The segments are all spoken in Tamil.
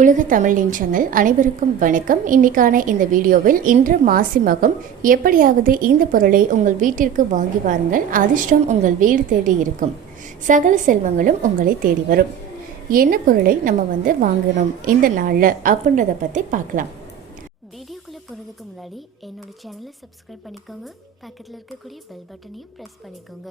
உலக தமிழ் நின்றங்கள் அனைவருக்கும் வணக்கம். இன்னைக்கான இந்த வீடியோவில் இன்று மாசி மகம் எப்படியாவது இந்த பொருளை உங்கள் வீட்டிற்கு வாங்கி வாருங்கள். அதிர்ஷ்டம் உங்கள் வீடு தேடி இருக்கும். சகல செல்வங்களும் உங்களை தேடி வரும். என்ன பொருளை நம்ம வந்து வாங்கணும் இந்த நாளில் அப்படின்றத பற்றி பார்க்கலாம். வீடியோக்குள்ளே போகிறதுக்கு முன்னாடி என்னோட சேனலை சப்ஸ்கிரைப் பண்ணிக்கோங்க. பக்கத்தில் இருக்கக்கூடிய பெல் பட்டனையும் ப்ரெஸ் பண்ணிக்கோங்க.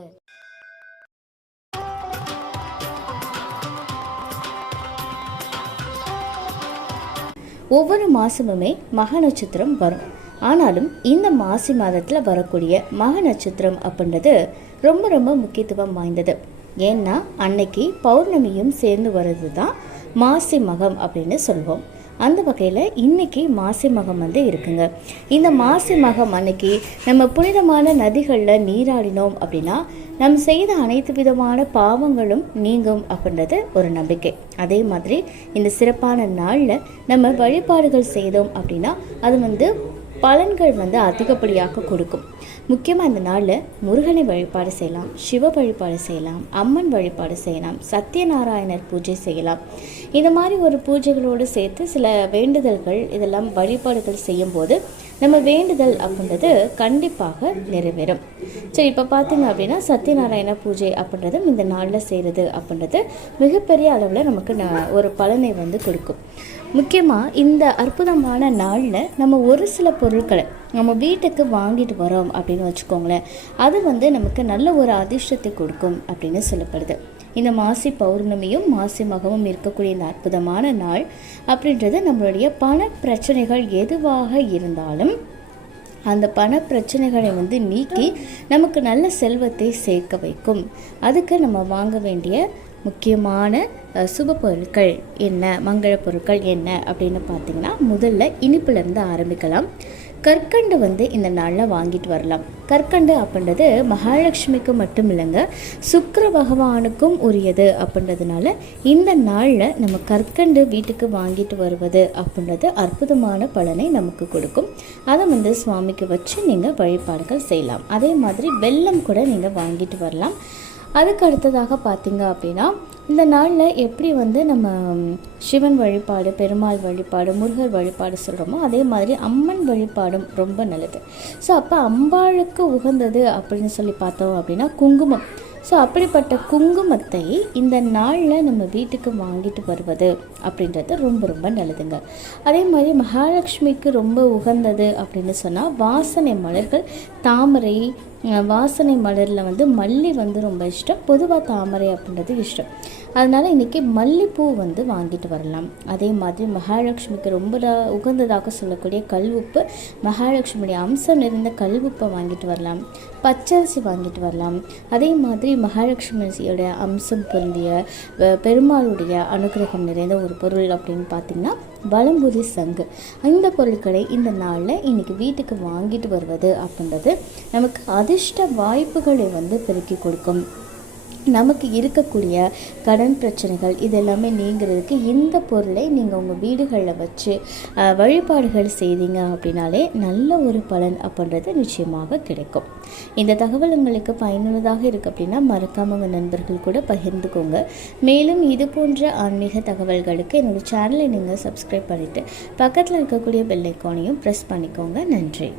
ஒவ்வொரு மாதமுமே மக நட்சத்திரம் வரும். ஆனாலும் இந்த மாசி மாதத்தில் வரக்கூடிய மக நட்சத்திரம் அப்படின்றது ரொம்ப ரொம்ப முக்கியத்துவம் வாய்ந்தது. ஏன்னா அன்னைக்கு பௌர்ணமியும் சேர்ந்து வர்றது தான் மாசி மகம் அப்படின்னு சொல்லுவோம் அந்த வகையில் இன்னைக்கு மாசி மகம் வந்து இருக்குங்க. இந்த மாசி மகம் அன்னைக்கு நம்ம புனிதமான நதிகளில் நீராடினோம் அப்படின்னா நம் செய்த அனைத்து விதமான பாவங்களும் நீங்கும் அப்படின்றது ஒரு நம்பிக்கை. அதே மாதிரி இந்த சிறப்பான நாளில் நம்ம வழிபாடுகள் செய்தோம் அப்படின்னா அது வந்து பலன்கள் வந்து அதிகப்படியாக கொடுக்கும். முக்கியமாக இந்த நாளில் முருகனை வழிபாடு செய்யலாம் சிவ வழிபாடு செய்யலாம் அம்மன் வழிபாடு செய்யலாம் சத்யநாராயணர் பூஜை செய்யலாம். இந்த மாதிரி ஒரு பூஜைகளோடு சேர்த்து சில வேண்டுதல்கள் இதெல்லாம் வழிபாடுகள் செய்யும்போது நம்ம வேண்டுதல் அப்படின்றது கண்டிப்பாக நிறைவேறும். சரி இப்போ பார்த்தீங்க அப்படின்னா சத்யநாராயண பூஜை அப்படின்றதும் இந்த நாளில் செய்கிறது அப்படின்றது மிகப்பெரிய அளவில் நமக்கு ந- ஒரு பலனை வந்து கொடுக்கும். முக்கியமாக இந்த அற்புதமான நாளில் நம்ம ஒரு சில பொருட்களை நம்ம வீட்டுக்கு வாங்கிட்டு வரோம் அப்படின்னு வச்சுக்கோங்களேன். அது வந்து நமக்கு நல்ல ஒரு அதிர்ஷ்டத்தை கொடுக்கும் அப்படின்னு சொல்லப்படுது. இந்த மாசி பௌர்ணமியும் மாசி மகமும் இருக்கக்கூடிய இந்த அற்புதமான நாள் அப்படின்றது நம்மளுடைய பண பிரச்சனைகள் எதுவாக இருந்தாலும் அந்த பண பிரச்சனைகளை வந்து நீக்கி நமக்கு நல்ல செல்வத்தை சேர்க்க வைக்கும். அதுக்கு நம்ம வாங்க வேண்டிய முக்கியமான அஹ், சுப பொருட்கள் என்ன? மங்கள பொருட்கள் என்ன? அப்படின்னு பார்த்தீங்கன்னா முதல்ல இனிப்புலேருந்து ஆரம்பிக்கலாம். கற்கண்டு வந்து இந்த நாளில் வாங்கிட்டு வரலாம். கற்கண்டு அப்படின்றது மகாலட்சுமிக்கு மட்டும் இல்லைங்க சுக்கர பகவானுக்கும் உரியது அப்படின்றதுனால இந்த நாளில் நம்ம கற்கண்டு வீட்டுக்கு வாங்கிட்டு வருவது அப்படின்றது அற்புதமான பலனை நமக்கு கொடுக்கும். அதை வந்து சுவாமிக்கு வச்சு நீங்கள் வழிபாடுகள் செய்யலாம். அதே மாதிரி வெல்லம் கூட நீங்கள் வாங்கிட்டு வரலாம். அதுக்கு அடுத்ததாக பார்த்திங்க அப்படின்னா இந்த நாளில் எப்படி வந்து நம்ம சிவன் வழிபாடு பெருமாள் வழிபாடு முருகர் வழிபாடு சொல்கிறோமோ அதே மாதிரி அம்மன் வழிபாடும் ரொம்ப நல்லது. ஸோ அப்போ அம்பாளுக்கு உகந்தது அப்படின்னு சொல்லி பார்த்தோம் அப்படின்னா குங்குமம். ஸோ அப்படிப்பட்ட குங்குமத்தை இந்த நாளில் நம்ம வீட்டுக்கு வாங்கிட்டு வருவது அப்படின்றது ரொம்ப ரொம்ப நல்லதுங்க. அதே மாதிரி மகாலட்சுமிக்கு ரொம்ப உகந்தது அப்படின்னு சொன்னால் வாசனை மலர்கள் தாமரை வாசனை மலரில் வந்து மல்லி வந்து ரொம்ப இஷ்டம். பொதுவாக தாமரை அப்படின்றது இஷ்டம். அதனால் இன்றைக்கி மல்லிப்பூ வந்து வாங்கிட்டு வரலாம். அதே மாதிரி மகாலட்சுமிக்கு ரொம்ப உகந்ததாக சொல்லக்கூடிய கல்வுப்பு மகாலட்சுமியுடைய அம்சம் நிறைந்த கல்வுப்பை வாங்கிட்டு வரலாம். பச்சரிசி வாங்கிட்டு வரலாம். அதே மாதிரி மகாலட்சுமியோட அம்சம் பொருந்திய பெருமாளுடைய அனுகிரகம் நிறைந்த ஒரு பொருள் அப்படின்னு பார்த்திங்கன்னா வலம்புரி சங்கு. இந்த பொருட்களை இந்த நாளில் இன்னைக்கு வீட்டுக்கு வாங்கிட்டு வருவது அப்படின்றது நமக்கு அதிர்ஷ்ட வாய்ப்புகளை வந்து பெருக்கி கொடுக்கும். நமக்கு இருக்கக்கூடிய கடன் பிரச்சனைகள் இதெல்லாமே நீங்கிறதுக்கு இந்த பொருளை நீங்கள் உங்கள் வீடுகளில் வச்சு வழிபாடுகள் செய்தீங்க அப்படின்னாலே நல்ல ஒரு பலன் அப்படின்றது நிச்சயமாக கிடைக்கும். இந்த தகவல் உங்களுக்கு பயனுள்ளதாக இருக்குது அப்படின்னா மறக்காம உங்கள் நண்பர்கள் கூட பகிர்ந்துக்கோங்க. மேலும் இது போன்ற ஆன்மீக தகவல்களுக்கு என்னோடய சேனலை நீங்கள் சப்ஸ்கிரைப் பண்ணிவிட்டு பக்கத்தில் இருக்கக்கூடிய பெல் ஐக்கானையும் ப்ரெஸ் பண்ணிக்கோங்க. நன்றி.